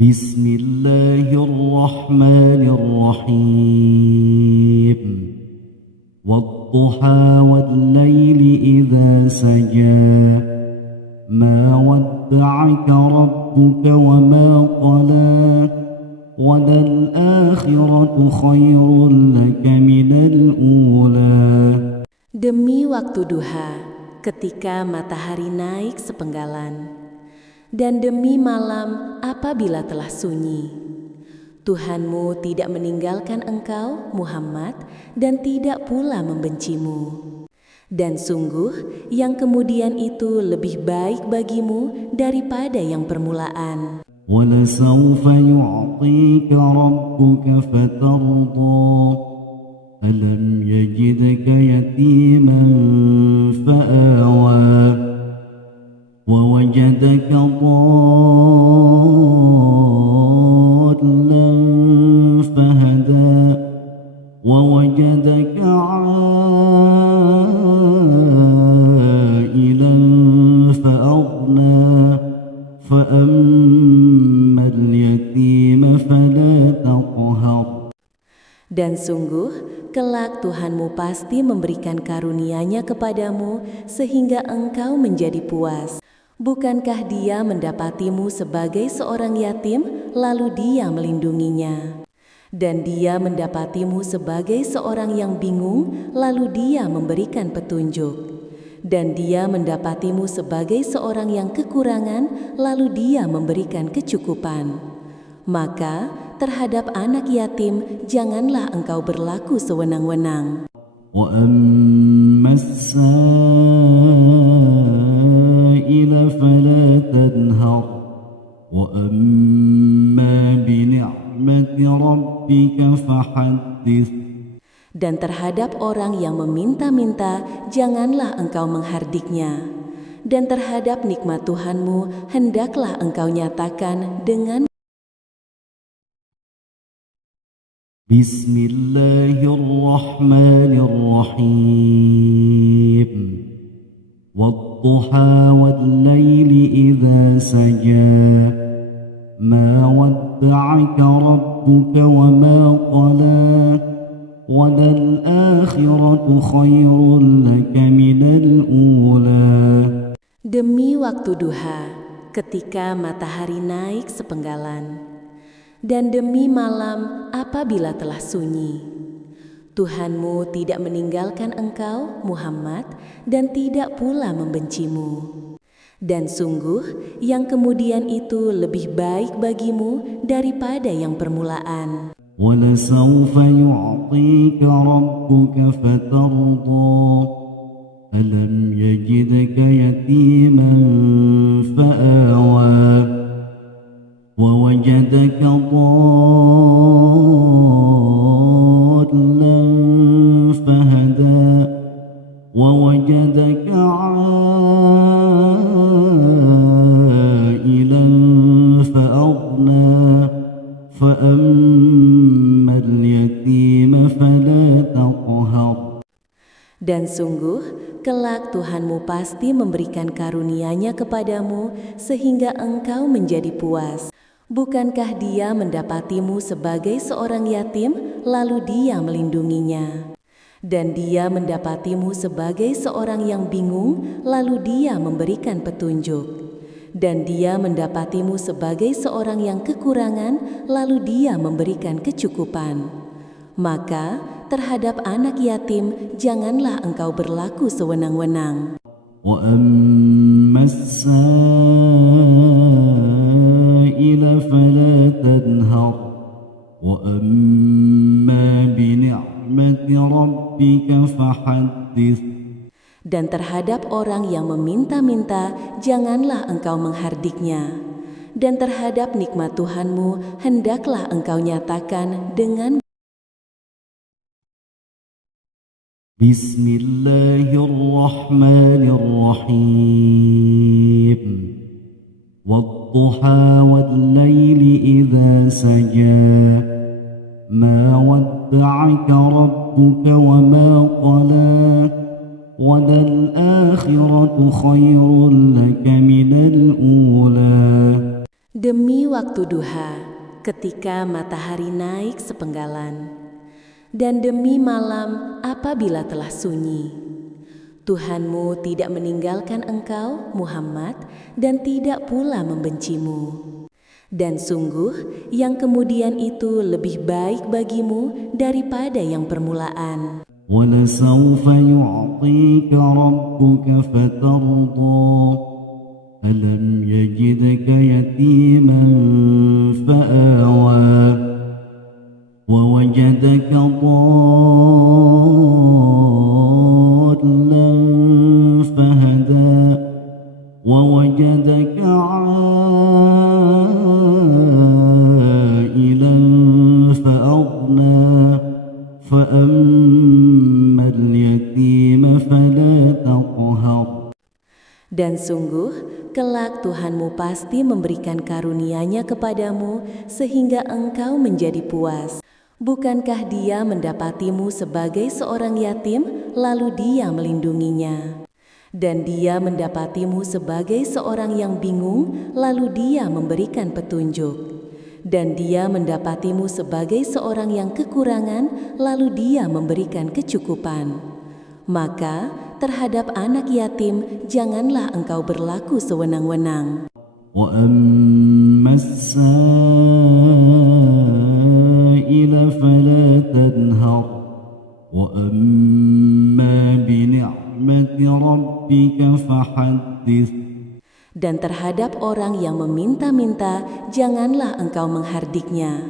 بسم الله الرحمن الرحيم والضحى والليل إذا سجى ما ودعك ربك وما قلى وللآخرة خير لك من الأولى. Demi waktu duha, ketika matahari naik sepenggalan, dan demi malam apabila telah sunyi, Tuhanmu tidak meninggalkan engkau, Muhammad, dan tidak pula membencimu. Dan sungguh, yang kemudian itu lebih baik bagimu daripada yang permulaan. وَلَسَوْفَ يُعْطِيكَ رَبُّكَ فَتَرْضَى أَلَمْ يَجِدْكَ يَتِيمًا فَآوَى وَوَجَدَكَ ضَالًّا فَهَدَى وَوَجَدَكَ عَائِلًا فَأَغْنَى فَأَمَّا الْيَتِيمَ فَلَا تَقْهَرْ. Dan sungguh, kelak Tuhanmu pasti memberikan karunia-Nya kepadamu sehingga engkau menjadi puas. Bukankah Dia mendapatimu sebagai seorang yatim, lalu Dia melindunginya? Dan Dia mendapatimu sebagai seorang yang bingung, lalu Dia memberikan petunjuk. Dan Dia mendapatimu sebagai seorang yang kekurangan, lalu Dia memberikan kecukupan. Maka terhadap anak yatim janganlah engkau berlaku sewenang-wenang. وَأَمَّا السَّائِلَ فَلَا تَنْهَرْ وَأَمَّا بِنِعْمَةِ رَبِّكَ فَحَدِّثْ. Dan terhadap orang yang meminta-minta janganlah engkau menghardiknya. Dan terhadap nikmat Tuhanmu hendaklah engkau nyatakan dengan Bismillahirrahmanirrahim. وَالضُّحَى وَاللَّيْلِ إِذَا سَجَى مَا وَدَّعَكَ رَبُّكَ وَمَا قَلَى وَلَلْآخِرَةُ خَيْرٌ لَكَ مِنَ الْأُولَى. demi waktu duha, ketika matahari naik sepenggalan, dan demi malam apabila telah sunyi, Tuhanmu tidak meninggalkan engkau, Muhammad, dan tidak pula membencimu. Dan sungguh, yang kemudian itu lebih baik bagimu daripada yang permulaan. وَلَسَوْفَ يُعْطِيكَ رَبُّكَ فَتَرْضَى أَلَمْ يَجِدْكَ يَتِيمًا فَآوَى وَوَجَدَكَ ضَالًّا فَهَدَى وَوَجَدَكَ عَائِلًا فَأَغْنَى فَأَمَّا الْيَتِيمَ فَلَا تَقْهَرْ. Dan sungguh, kelak Tuhanmu pasti memberikan karunia-Nya kepadamu sehingga engkau menjadi puas. Bukankah Dia mendapatimu sebagai seorang yatim, lalu Dia melindunginya? Dan Dia mendapatimu sebagai seorang yang bingung, lalu Dia memberikan petunjuk. Dan Dia mendapatimu sebagai seorang yang kekurangan, lalu Dia memberikan kecukupan. Maka terhadap anak yatim janganlah engkau berlaku sewenang-wenang. وَأَمَّا السَّائِلَ فَلَا تَنْهَرْ وَأَمَّا بِنِعْمَةِ رَبِّكَ فَحَدِّثْ. Dan terhadap orang yang meminta-minta janganlah engkau menghardiknya. Dan terhadap nikmat Tuhanmu hendaklah engkau nyatakan dengan Bismillahirrahmanirrahim. وَالضُّحَى وَاللَّيْلِ إِذَا سَجَى مَا وَدَّعَكَ رَبُّكَ وَمَا قَلَى وَلَلْآخِرَةُ خَيْرٌ لَكَ مِنَ الْأُولَى. Demi waktu duha, ketika matahari naik sepenggalan, dan demi malam apabila telah sunyi, Tuhanmu tidak meninggalkan engkau, Muhammad, dan tidak pula membencimu. Dan sungguh, yang kemudian itu lebih baik bagimu daripada yang permulaan. وَلَسَوْفَ يُعْطِيكَ رَبُّكَ فَتَرْضَى أَلَمْ يَجِدْكَ يَتِيمًا فَآوَى وَوَجَدَكَ ضَالًّا فَهَدَى وَوَجَدَكَ عَائِلًا فَأَغْنَى فَأَمَّا الْيَتِيمَ فَلَا تَقْهَرْ. Dan sungguh, kelak Tuhanmu pasti memberikan karunia-Nya kepadamu sehingga engkau menjadi puas. Bukankah Dia mendapatimu sebagai seorang yatim, lalu Dia melindunginya? Dan Dia mendapatimu sebagai seorang yang bingung, lalu Dia memberikan petunjuk. Dan Dia mendapatimu sebagai seorang yang kekurangan, lalu Dia memberikan kecukupan. Maka, terhadap anak yatim, janganlah engkau berlaku sewenang-wenang. وَأَمَّا السَّائِلَ فَلَا تَنْهَرْ وَأَمَّا بِنِعْمَةِ رَبِّكَ فَحَدِّثْ. Dan terhadap orang yang meminta-minta, janganlah engkau menghardiknya.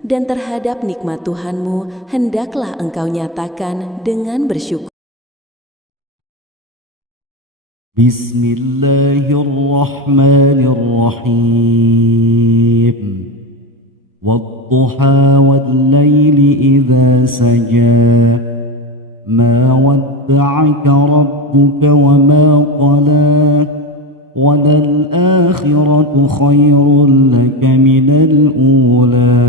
Dan terhadap nikmat Tuhanmu, hendaklah engkau nyatakan dengan bersyukur. Bismillahirrahmanirrahim. وَالضُّحَى وَاللَّيْلِ إِذَا سَجَى مَا وَدَّعَكَ رَبُّكَ وَمَا قَلَى وَلَلْآخِرَةُ خَيْرٌ لَكَ مِنَ الْأُولَى.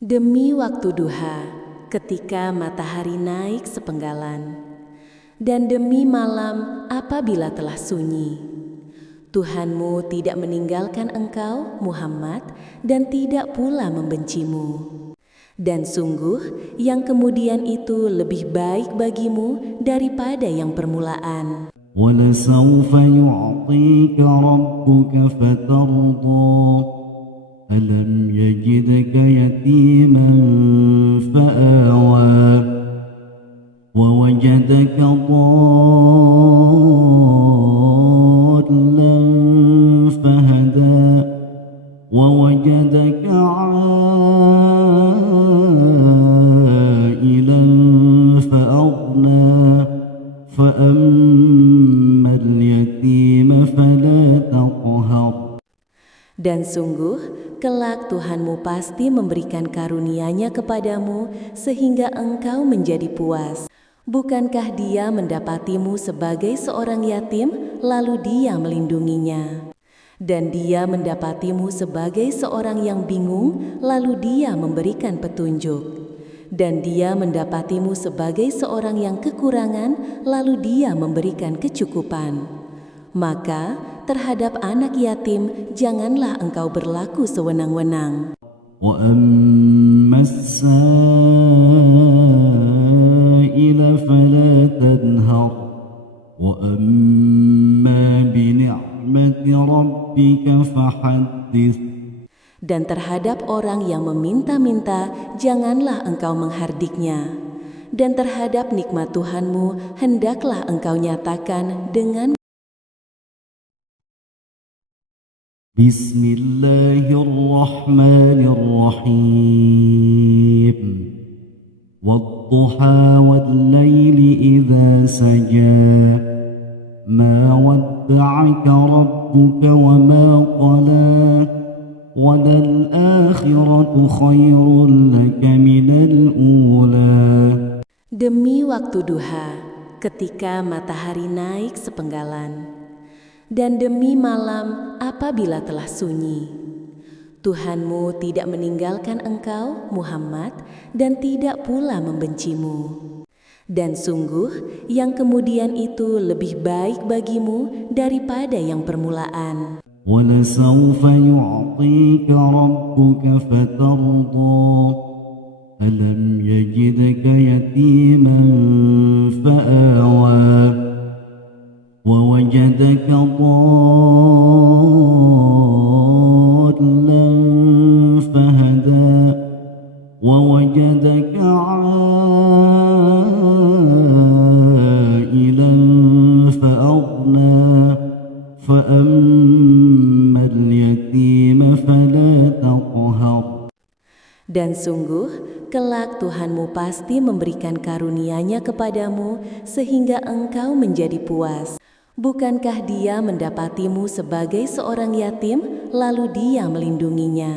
Demi waktu duha, ketika matahari naik sepenggalan, dan demi malam apabila telah sunyi, Tuhanmu tidak meninggalkan engkau, Muhammad, dan tidak pula membencimu. Dan sungguh, yang kemudian itu lebih baik bagimu daripada yang permulaan. وَلَسَوْفَ يُعْطِيكَ رَبُّكَ فَتَرْضَى أَلَمْ يَجِدْكَ يَتِيمًا فَآوَى وَوَجَدَكَ ضَالًّا فَهَدَى وَوَجَدَكَ عَائِلًا فَأَغْنَى فَأَمَّا الْيَتِيمَ فَلَا تَقْهَرْ. Dan sungguh, kelak Tuhanmu pasti memberikan karunia-Nya kepadamu sehingga engkau menjadi puas. Bukankah Dia mendapatimu sebagai seorang yatim, lalu Dia melindunginya? Dan Dia mendapatimu sebagai seorang yang bingung, lalu Dia memberikan petunjuk. Dan Dia mendapatimu sebagai seorang yang kekurangan, lalu Dia memberikan kecukupan. Maka, terhadap anak yatim, janganlah engkau berlaku sewenang-wenang. وَأَمَّا السَّائِلَ فَلَا تَنْهَرْ وَأَمَّا بِنِعْمَةِ رَبِّكَ فَحَدِّثْ. Dan terhadap orang yang meminta-minta, janganlah engkau menghardiknya. Dan terhadap nikmat Tuhanmu, hendaklah engkau nyatakan dengan Bismillahirrahmanirrahim. وَالضُّحَى وَاللَّيْلِ إِذَا سَجَى مَا وَدَّعَكَ رَبُّكَ وَمَا قَلَى وَلَلْآخِرَةُ خَيْرٌ لَكَ مِنَ الْأُولَى. demi waktu duha, ketika matahari naik sepenggalan, dan demi malam apabila telah sunyi. Tuhanmu tidak meninggalkan engkau, Muhammad, dan tidak pula membencimu. Dan sungguh, yang kemudian itu lebih baik bagimu daripada yang permulaan. ولسوف يعطيك ربك فترضى ألم يجدك يتيما فآوى ووجدك ضالا فهدى ووجدك عائلا فأغنى فأما اليتيم فلا تقهر. Dan sungguh, kelak Tuhanmu pasti memberikan karunia-Nya kepadamu sehingga engkau menjadi puas. Bukankah Dia mendapatimu sebagai seorang yatim, lalu Dia melindunginya?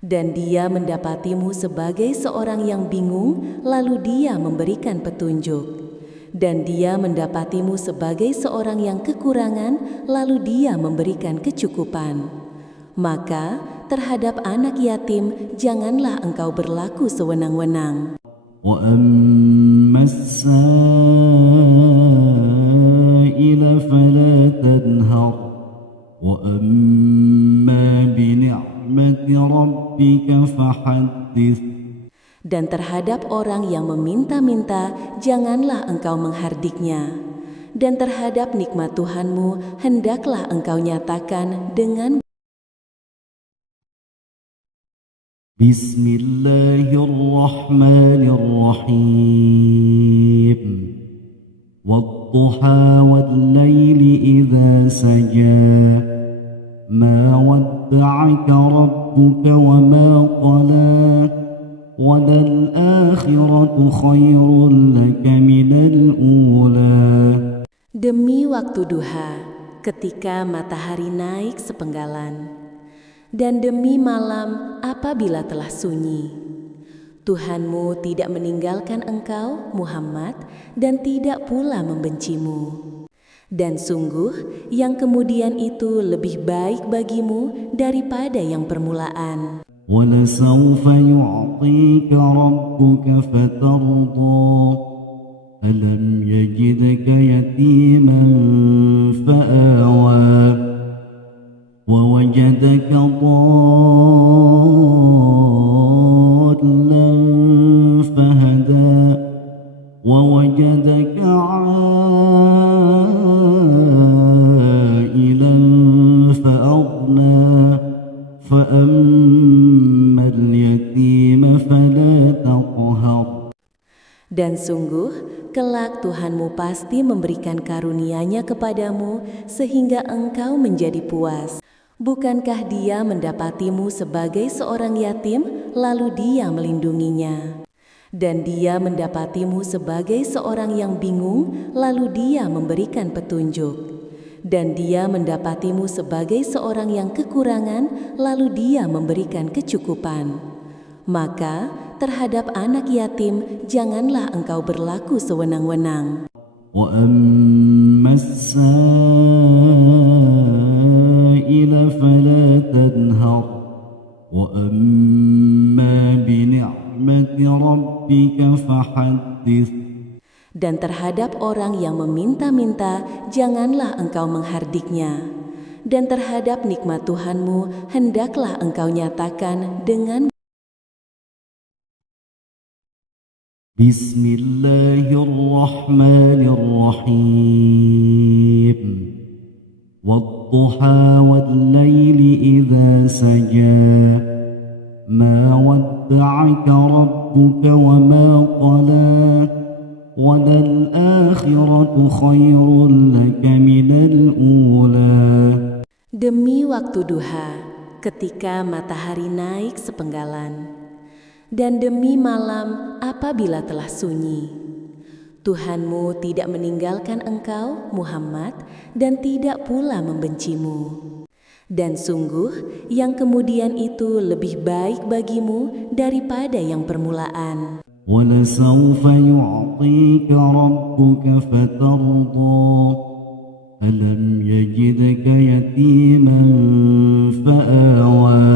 Dan Dia mendapatimu sebagai seorang yang bingung, lalu Dia memberikan petunjuk. Dan Dia mendapatimu sebagai seorang yang kekurangan, lalu Dia memberikan kecukupan. Maka terhadap anak yatim janganlah engkau berlaku sewenang-wenang. وَأَمَّا السَّائِلَ فَلَا تَنْهَرْ وَأَمَّا بِنِعْمَةِ رَبِّكَ فَحَدِّثْ. Dan terhadap orang yang meminta-minta janganlah engkau menghardiknya. Dan terhadap nikmat Tuhanmu hendaklah engkau nyatakan dengan Bismillahirrahmanirrahim. وَالضُّحَى وَاللَّيْلِ إِذَا سَجَى مَا وَدَّعَكَ رَبُّكَ وَمَا قَلَى وَلَلْآخِرَةُ خَيْرٌ لَكَ مِنَ الْأُولَى. Demi waktu duha, ketika matahari naik sepenggalan, dan demi malam apabila telah sunyi. Tuhanmu tidak meninggalkan engkau, Muhammad, dan tidak pula membencimu. Dan sungguh, yang kemudian itu lebih baik bagimu daripada yang permulaan. وَلَسَوْفَ يُعْطِيكَ رَبُّكَ فَتَرْضَى أَلَمْ يَجِدْكَ يَتِيمًا فَآوَى وَوَجَدَكَ ضَالًّا فَهَدَى وَوَجَدَكَ عَائِلًا فَأَغْنَى فَأَمَّا الْيَتِيمَ فَلَا تَقْهَرْ. Dan sungguh, kelak Tuhanmu pasti memberikan karunia-Nya kepadamu sehingga engkau menjadi puas. Bukankah Dia mendapatimu sebagai seorang yatim, lalu Dia melindunginya? Dan Dia mendapatimu sebagai seorang yang bingung, lalu Dia memberikan petunjuk. Dan Dia mendapatimu sebagai seorang yang kekurangan, lalu Dia memberikan kecukupan. Maka terhadap anak yatim janganlah engkau berlaku sewenang-wenang. وَأَمَّا السَّائِلَ فَلَا تَنْهَرْ وَأَمَّا بِنِعْمَةِ رَبِّكَ فَحَدِّثْ. Dan terhadap orang yang meminta-minta janganlah engkau menghardiknya. Dan terhadap nikmat Tuhanmu hendaklah engkau nyatakan dengan Bismillahirrahmanirrahim. وَالضُّحَى وَاللَّيْلِ إِذَا سَجَى مَا وَدَّعَكَ رَبُّكَ وَمَا قَلَى وَلَلْآخِرَةُ خَيْرٌ لَكَ مِنَ الْأُولَى. demi waktu duha, ketika matahari naik sepenggalan, dan demi malam apabila telah sunyi. Tuhanmu tidak meninggalkan engkau, Muhammad, dan tidak pula membencimu. Dan sungguh, yang kemudian itu lebih baik bagimu daripada yang permulaan. وَلَسَوْفَ يُعْطِيكَ رَبُّكَ فَتَرْضَى أَلَمْ يَجِدْكَ يَتِيمًا فَآوَى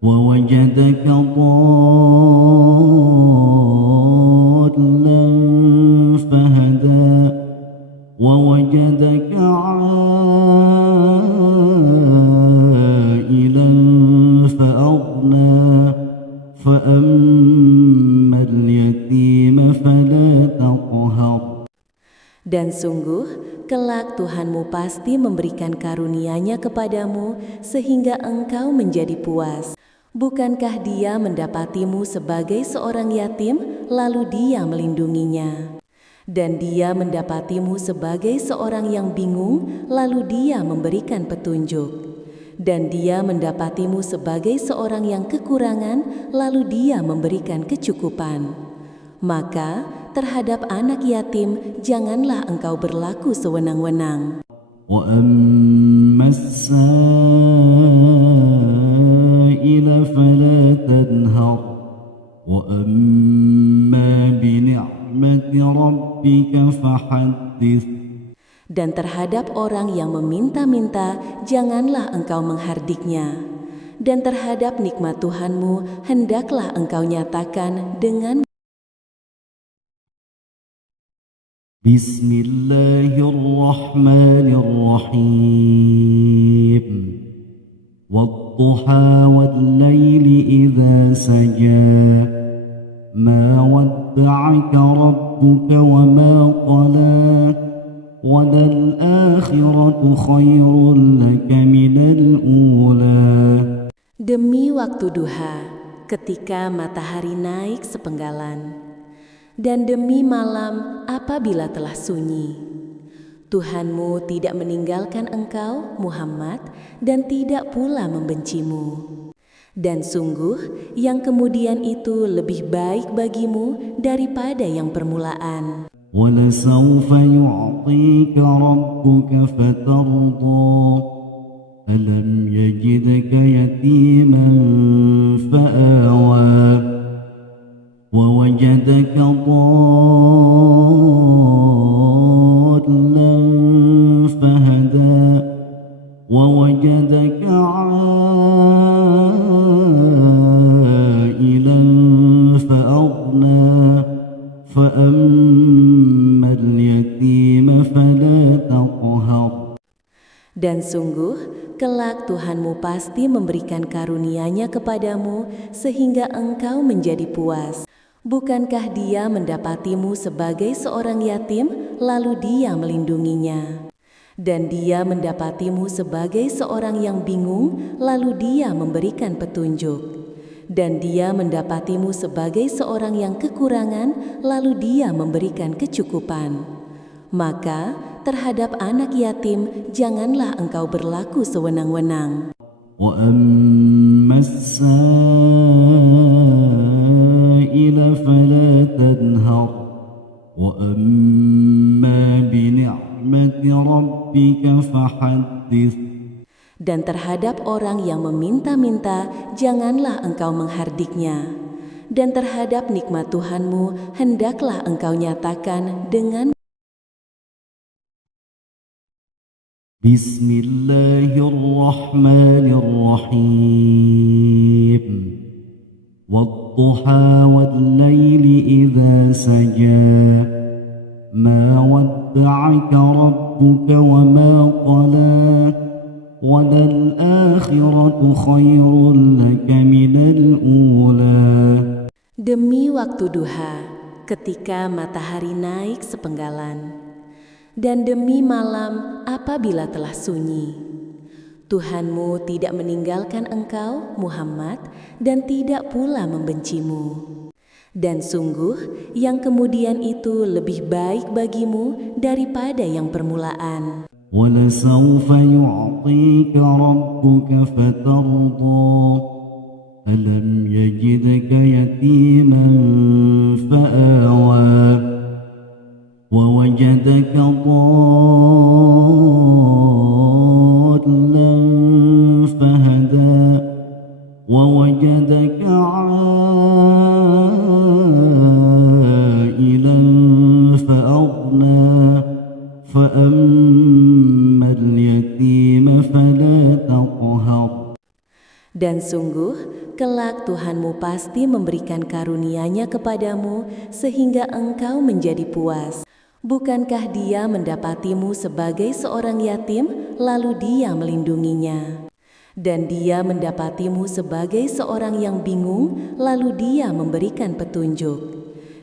وَوَجَدَكَ ضَالًّا فَهَدَى وَوَجَدَكَ عَائِلًا فأما اليتيم فلا تقهر Dan sungguh, kelak Tuhanmu pasti memberikan karunia-Nya kepadamu sehingga engkau menjadi puas. Bukankah Dia mendapatimu sebagai seorang yatim, lalu Dia melindunginya? Dan Dia mendapatimu sebagai seorang yang bingung, lalu Dia memberikan petunjuk. Dan Dia mendapatimu sebagai seorang yang kekurangan, lalu Dia memberikan kecukupan. Maka, terhadap anak yatim, janganlah engkau berlaku sewenang-wenang. وأما السائل فلا تنهر وأما بنعمة ربك فحدث Dan terhadap orang yang meminta-minta, janganlah engkau menghardiknya. Dan terhadap nikmat Tuhanmu, hendaklah engkau nyatakan dengan بسم الله الرحمن الرحيم والضحى والليل إذا سجى ما ودعك ربك وما قلى وللآخرة خير لك من الأولى. Demi waktu duha, ketika matahari naik sepenggalan, dan demi malam apabila telah sunyi. Tuhanmu tidak meninggalkan engkau, Muhammad, dan tidak pula membencimu. Dan sungguh, yang kemudian itu lebih baik bagimu daripada yang permulaan. وَلَسَوْفَ يُعْطِيكَ رَبُّكَ فَتَرْضَى أَلَمْ يَجِدْكَ يَتِيمًا فَآوَى وَوَجَدَكَ ضَالًّا فَهَدَى وَوَجَدَكَ عَائِلًا فَأَغْنَى فَأَمَّا الْيَتِيمَ فَلَا تَقْهَرْ. Dan sungguh, kelak Tuhanmu pasti memberikan karunia-Nya kepadamu sehingga engkau menjadi puas. Bukankah Dia mendapatimu sebagai seorang yatim, lalu Dia melindunginya? Dan Dia mendapatimu sebagai seorang yang bingung, lalu Dia memberikan petunjuk. Dan Dia mendapatimu sebagai seorang yang kekurangan, lalu Dia memberikan kecukupan. Maka, terhadap anak yatim, janganlah engkau berlaku sewenang-wenang. وَأَمَّا السَّائِلَ فَلَا تَنْهَرْ وَأَمَّا بِنِعْمَةِ رَبِّكَ فَحَدِّثْ. Dan terhadap orang yang meminta-minta, janganlah engkau menghardiknya. Dan terhadap nikmat Tuhanmu, hendaklah engkau nyatakan dengan بسم الله الرحمن الرحيم والضحى والليل إذا سجى ما ودعك ربك وما قلى وللآخرة خير لك من الأولى. Demi waktu duha, ketika matahari naik sepenggalan, dan demi malam apabila telah sunyi. Tuhanmu tidak meninggalkan engkau, Muhammad, dan tidak pula membencimu. Dan sungguh, yang kemudian itu lebih baik bagimu daripada yang permulaan. وَلَسَوْفَ يُعْطِيكَ رَبُّكَ فَتَرْضَى أَلَمْ يَجِدْكَ يَتِيمًا فَآوَى وَوَجَدَكَ ضَالًّا فَهَدَى وَوَجَدَكَ عَائِلًا فَأَغْنَى فَأَمَّا الْيَتِيمَ فَلَا تَقْهَرْ. Dan sungguh, kelak Tuhanmu pasti memberikan karunia-Nya kepadamu sehingga engkau menjadi puas. Bukankah Dia mendapatimu sebagai seorang yatim, lalu Dia melindunginya? Dan Dia mendapatimu sebagai seorang yang bingung, lalu Dia memberikan petunjuk.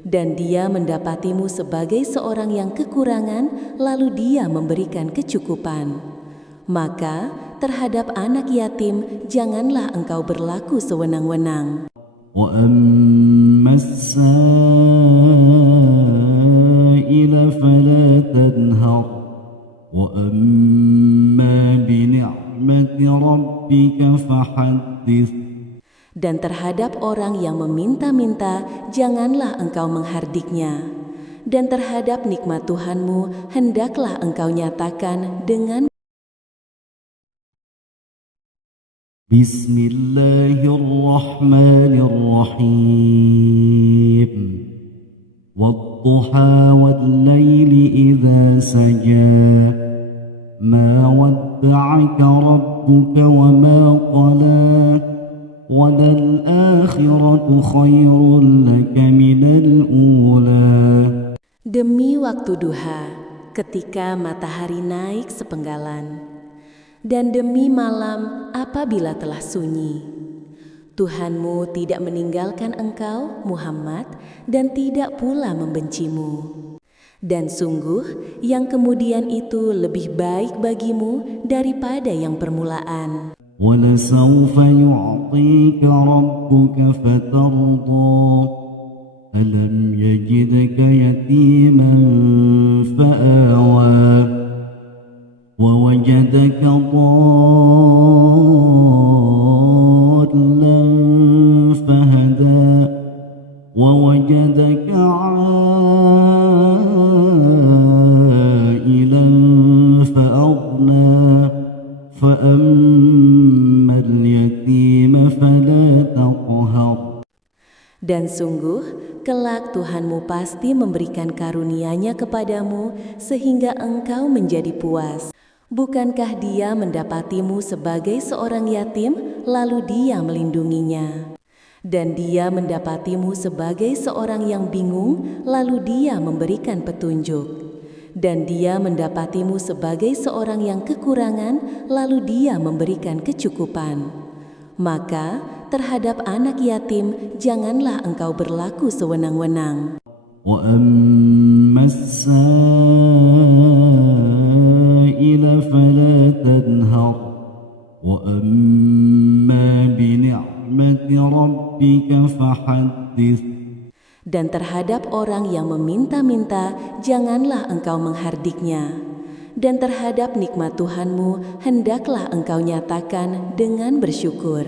Dan Dia mendapatimu sebagai seorang yang kekurangan, lalu Dia memberikan kecukupan. Maka terhadap anak yatim janganlah engkau berlaku sewenang-wenang. وأما السائل فلا تنهر وأما بنعمة ربك فحدث. Dan terhadap orang yang meminta-minta, janganlah engkau menghardiknya. Dan terhadap nikmat Tuhanmu, hendaklah engkau nyatakan dengan Bismillahirrahmanirrahim. والضحى والليل إذا سجى ما ودعك ربك وما قلى وللآخرة خير لك من الأولى. Demi waktu duha, ketika matahari naik sepenggalan, dan demi malam apabila telah sunyi. Tuhanmu tidak meninggalkan engkau, Muhammad, dan tidak pula membencimu. Dan sungguh, yang kemudian itu lebih baik bagimu daripada yang permulaan. وَلَسَوْفَ يُعْطِيكَ رَبُّكَ فَتَرْضَى أَلَمْ يَجِدْكَ يَتِيمًا فَآوَى وَوَجَدَكَ ضَالًّا فَهَدَى وَوَجَدَكَ عَائِلًا فَأَغْنَى فَأَمَّا الْيَتِيمَ فَلَا تَقْهَرْ. Dan sungguh, kelak Tuhanmu pasti memberikan karunia-Nya kepadamu sehingga engkau menjadi puas. Bukankah Dia mendapatimu sebagai seorang yatim, lalu Dia melindunginya? Dan Dia mendapatimu sebagai seorang yang bingung, lalu Dia memberikan petunjuk. Dan Dia mendapatimu sebagai seorang yang kekurangan, lalu Dia memberikan kecukupan. Maka terhadap anak yatim janganlah engkau berlaku sewenang-wenang. وَأَمَّا السَّائِلَ فَلَا تَنْهَرْ وَأَمَّا بِنِعْمَةِ رَبِّكَ فَحَدِّثْ. Dan terhadap orang yang meminta-minta, janganlah engkau menghardiknya. Dan terhadap nikmat Tuhanmu, hendaklah engkau nyatakan dengan bersyukur.